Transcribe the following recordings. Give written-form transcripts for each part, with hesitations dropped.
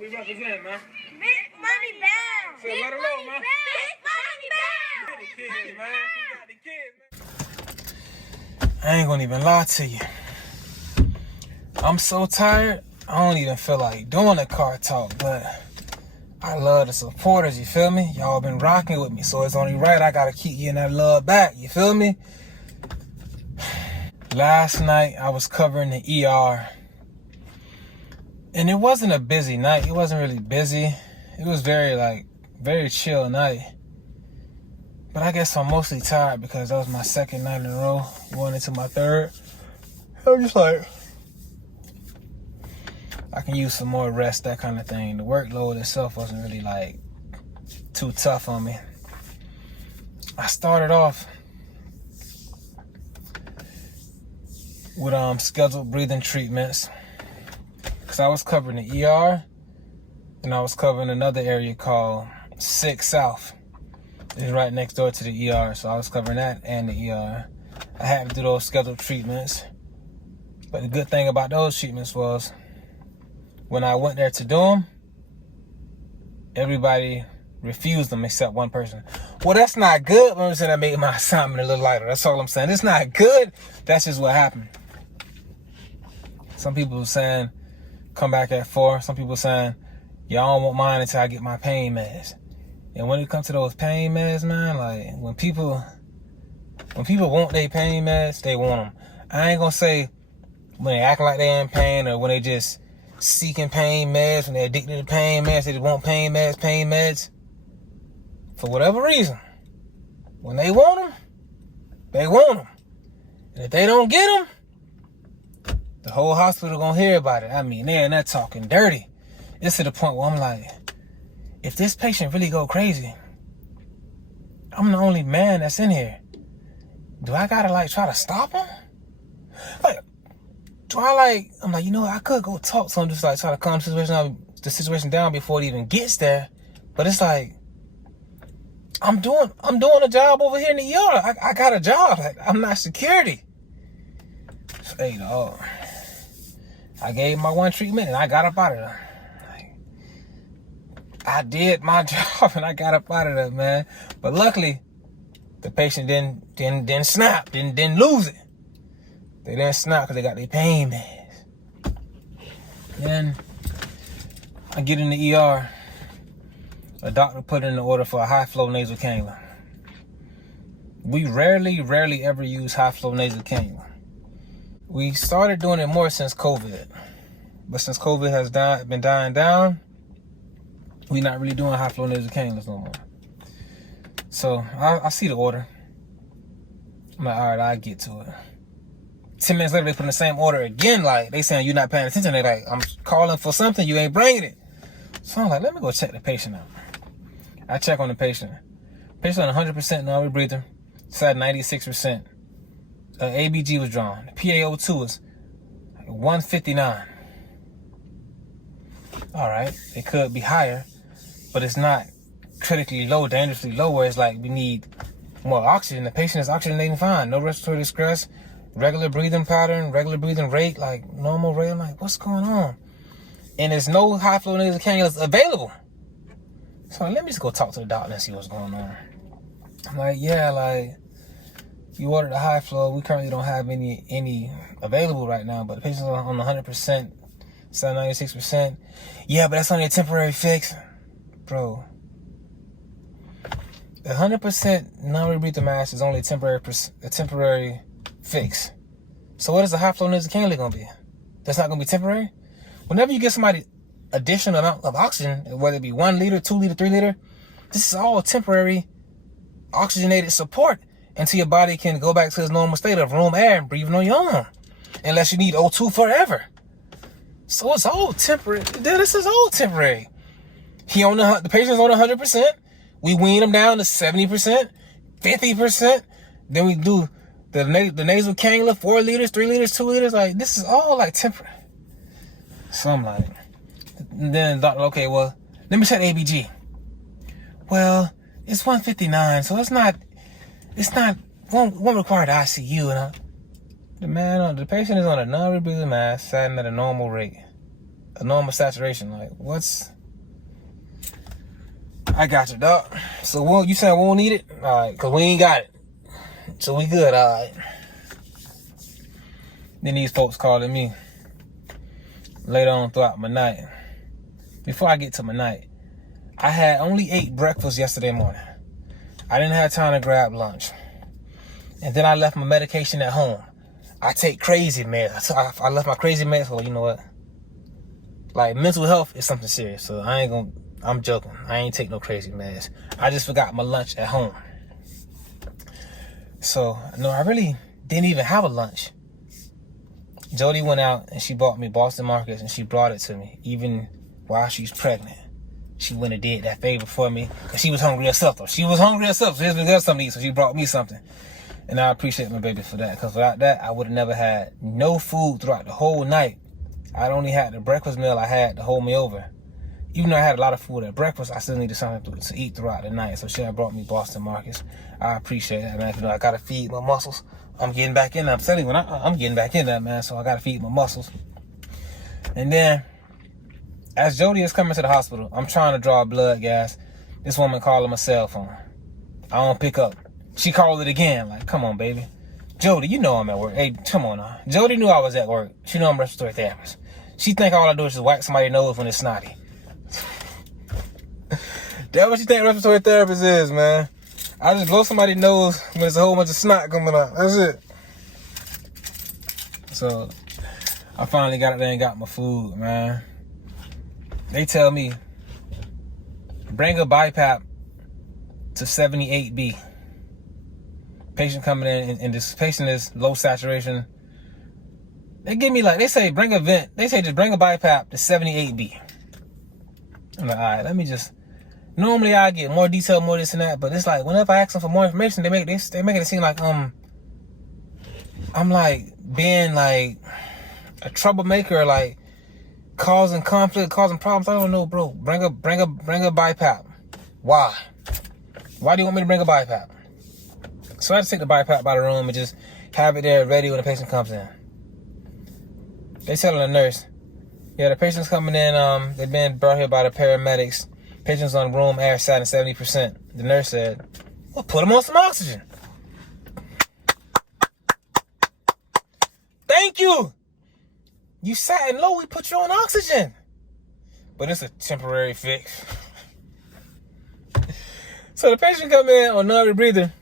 what we represent, man. Big money bound. So let her know, man. Big money bound. The kids, man. We got the kids, man. I ain't gonna even lie to you. I'm so tired, I don't even feel like doing a car talk, but I love the supporters, you feel me? Y'all been rocking with me, so it's only right I gotta keep getting that love back, you feel me? Last night, I was covering the ER, and it wasn't a busy night. It wasn't really busy. It was very chill night. But I guess I'm mostly tired because that was my second night in a row, going into my third. I'm just like, I can use some more rest, that kind of thing. The workload itself wasn't really too tough on me. I started off with scheduled breathing treatments because I was covering the ER and I was covering another area called 6 South. It's right next door to the ER, so I was covering that and the ER. I had to do those scheduled treatments, but the good thing about those treatments was when I went there to do them, everybody refused them except one person. Well, that's not good, but I'm saying I made my assignment a little lighter. That's all I'm saying. It's not good. That's just what happened. Some people were saying, come back at 4. Some people saying, y'all don't want mine until I get my pain meds. And when it comes to those pain meds, man, like when people want their pain meds, they want them. I ain't gonna say when they acting like they in pain or when they just seeking pain meds, when they're addicted to pain meds, they just want pain meds. For whatever reason, when they want them, they want them. And if they don't get them, the whole hospital gonna hear about it. I mean, they're in there talking dirty. It's to the point where I'm like, if this patient really go crazy, I'm the only man that's in here. Do I gotta try to stop him? I'm like, you know what, I could go talk to him, just try to calm the situation down before it even gets there. But it's like, I'm doing a job over here in the ER. I got a job. I'm not security. So, hey, dog, I gave my one treatment and I got up out of there. I did my job and I got up out of there, man. But luckily, the patient didn't snap, didn't lose it. They didn't snap because they got their pain meds. Then I get in the ER. A doctor put in the order for a high-flow nasal cannula. We rarely ever use high-flow nasal cannula. We started doing it more since COVID. But since COVID has been dying down, we're not really doing high-flow nasal cannulas no more. So I see the order. I'm like, all right, I'll get to it. 10 minutes later, they put in the same order again. Like, they saying you're not paying attention. They like, I'm calling for something, you ain't bringing it. So I'm like, let me go check the patient out. I check on the patient. Patient on 100% normal breather. It's at 96%. ABG was drawn. The PaO2 was 159. All right, it could be higher, but it's not critically low, dangerously low, where it's like we need more oxygen. The patient is oxygenating fine. No respiratory distress. Regular breathing pattern, regular breathing rate, like normal rate. I'm like, what's going on? And there's no high flow nasal cannulas available. So let me just go talk to the doctor and see what's going on. I'm like, yeah, you ordered a high flow. We currently don't have any available right now, but the patient's on 100%, it's at 96%. Yeah, but that's only a temporary fix. Bro, the 100% non-rebreather mask is only a temporary fix. So what is the high flow nasal cannula gonna be? That's not gonna be temporary? Whenever you get somebody additional amount of oxygen, whether it be 1 liter, 2 liter, 3 liter, this is all temporary oxygenated support until your body can go back to its normal state of room air and breathing on your own. Unless you need O2 forever. So it's all temporary. This is all temporary. The patient's on 100%. We wean him down to 70%, 50%. Then we do the nasal cannula, 4 liters, 3 liters, 2 liters. Like, this is all temporary. So I'm like, and then the doctor, okay, well, let me check ABG. Well, it's 159, so won't require the ICU. The patient is on a non-rebreather mask, sat at a normal rate. a normal saturation. Like, what's... I got you, dog. So, you saying we won't need it? All right, because we ain't got it. So, we good, all right. Then these folks calling me later on throughout my night. Before I get to my night, I had only ate breakfast yesterday morning. I didn't have time to grab lunch. And then I left my medication at home. I take crazy meds. I left my crazy meds. Well, you know what? Like, mental health is something serious. So I'm joking. I ain't take no crazy meds. I just forgot my lunch at home. So, no, I really didn't even have a lunch. Jody went out and she bought me Boston Markets and she brought it to me. Even while she's pregnant. She went and did that favor for me. Because she was hungry herself, though. She was hungry herself. So she was got something to eat. So she brought me something. And I appreciate my baby for that. Because without that, I would have never had no food throughout the whole night. I'd only had the breakfast meal I had to hold me over. Even though I had a lot of food at breakfast, I still needed something to eat throughout the night. So she had brought me Boston Markets. I appreciate that, man. You know, I got to feed my muscles. I'm getting back in there. I'm telling you, I'm getting back in there, man. So I got to feed my muscles. And then, as Jody is coming to the hospital, I'm trying to draw blood gas. This woman calling my cell phone. I don't pick up. She called it again. Like, come on, baby. Jody, you know I'm at work. Hey, come on now. Jody knew I was at work. She knew I'm a respiratory therapist. She think all I do is just whack somebody's nose when it's snotty. That's what you think respiratory therapist is, man. I just blow somebody's nose when there's a whole bunch of snot coming out. That's it. So, I finally got up there and got my food, man. They tell me, bring a BiPAP to 78B. Patient coming in, and this patient is low saturation. They give me they say bring a vent. They say just bring a BiPAP to 78B. I'm like, all right, let me just. Normally I get more detail, more this and that, but it's like whenever I ask them for more information, they make it seem like I'm like being like a troublemaker, like causing conflict, causing problems. I don't know, bro. Bring a BiPAP. Why? Why do you want me to bring a BiPAP? So I just take the BiPAP by the room and just have it there ready when the patient comes in. They telling the nurse, yeah, the patient's coming in. They've been brought here by the paramedics. Patient's on room air sat at 70%. The nurse said, well, put him on some oxygen. Thank you. You sat in low, we put you on oxygen. But it's a temporary fix. So the patient come in on non-rebreather.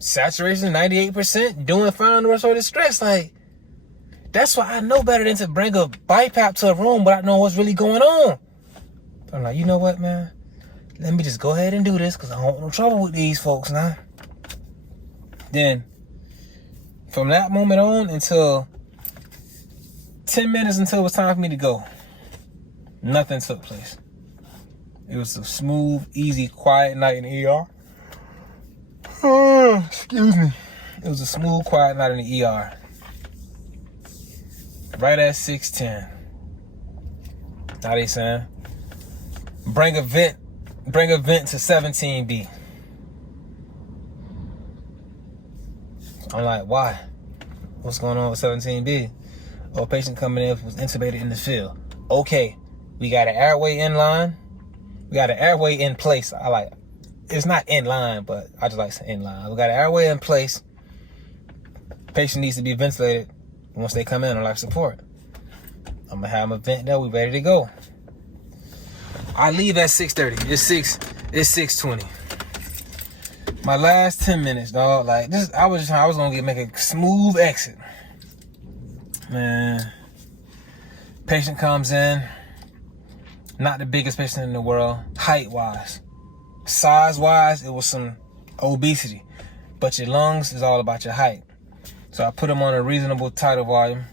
Saturation 98%, doing fine on the rest of the stress. Like, that's why I know better than to bring a BiPAP to a room without knowing what's really going on. I'm like, you know what, man? Let me just go ahead and do this because I don't want no trouble with these folks now. Then, from that moment on until 10 minutes until it was time for me to go, nothing took place. It was a smooth, easy, quiet night in the ER. Excuse me. It was a smooth, quiet night in the ER. Right at 6:10. Now they saying, bring a vent to 17B. I'm like, why? What's going on with 17B? Oh, a patient coming in was intubated in the field. Okay, we got an airway in line. We got an airway in place. It's not in line, but I just like saying in line. We got an airway in place. Patient needs to be ventilated once they come in on life support. I'm gonna have them a vent there. We ready to go. I leave at 6:30. It's 6:20. My last 10 minutes, dog. Like this, I was gonna make a smooth exit. Man, patient comes in. Not the biggest patient in the world, height-wise. Size-wise, it was some obesity. But your lungs is all about your height. So I put him on a reasonable tidal volume.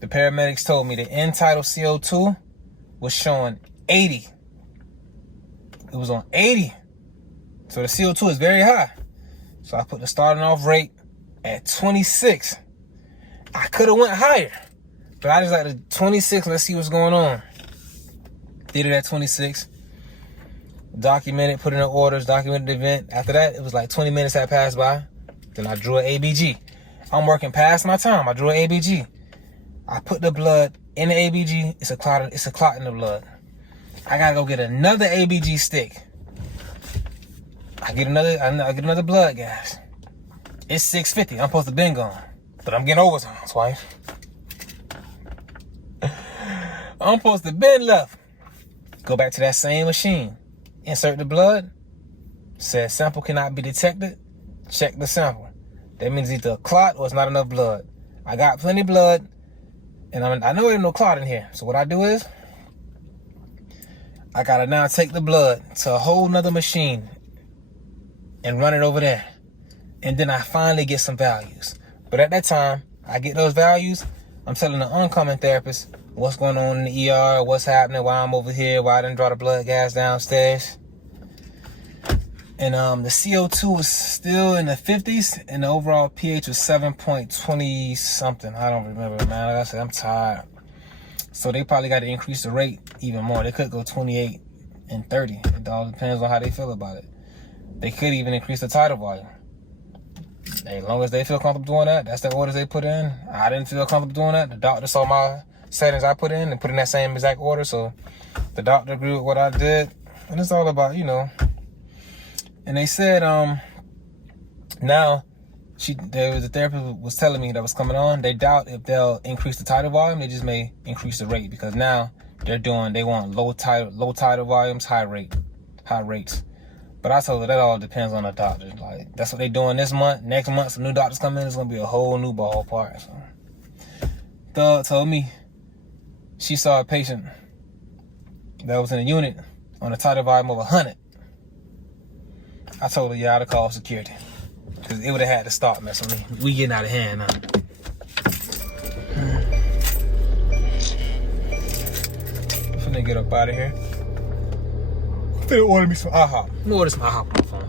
The paramedics told me the end tidal CO2 was showing 80. It was on 80. So the CO2 is very high. So I put the starting off rate at 26. I could have went higher. But I just like the 26, let's see what's going on. Did it at 26. Documented, put in the orders, documented the event. After that, it was like 20 minutes had passed by. Then I drew an ABG. I'm working past my time. I drew an ABG. I put the blood in the ABG, it's a clot in the blood. I gotta go get another ABG stick. I get another blood gas. It's 6:50. I'm supposed to been gone, but I'm getting overtime, wife. I'm supposed to been left. Go back to that same machine. Insert the blood. Says sample cannot be detected. Check the sample. That means either a clot or it's not enough blood. I got plenty of blood, and I know there's no clot in here. So what I do is, I gotta now take the blood to a whole nother machine and run it over there. And then I finally get some values. But at that time, I get those values, I'm telling the oncoming therapist what's going on in the ER, what's happening, why I'm over here, why I didn't draw the blood gas downstairs. And the CO2 was still in the 50s, and the overall pH was 7.20 something. I don't remember, man. Like I said, I'm tired. So they probably got to increase the rate even more. They could go 28 and 30. It all depends on how they feel about it. They could even increase the tidal volume. As long as they feel comfortable doing that, that's the orders they put in. I didn't feel comfortable doing that. The doctor saw my settings I put in and put in that same exact order. So the doctor agreed with what I did. And it's all about, And they said, now, there was a therapist was telling me that was coming on. They doubt if they'll increase the tidal volume. They just may increase the rate, because now they want low tidal volumes, high rates. But I told her that all depends on the doctor. Like, that's what they doing this month. Next month, some new doctors come in. It's gonna be a whole new ballpark. So, Thug told me she saw a patient that was in a unit on a tidal volume of 100. I told her, yeah, I'd have called security, because it would have had to stop messing with me. We getting out of hand now. Finna get up out of here. Finna order me some IHOP. I'm gonna order some IHOP on my phone.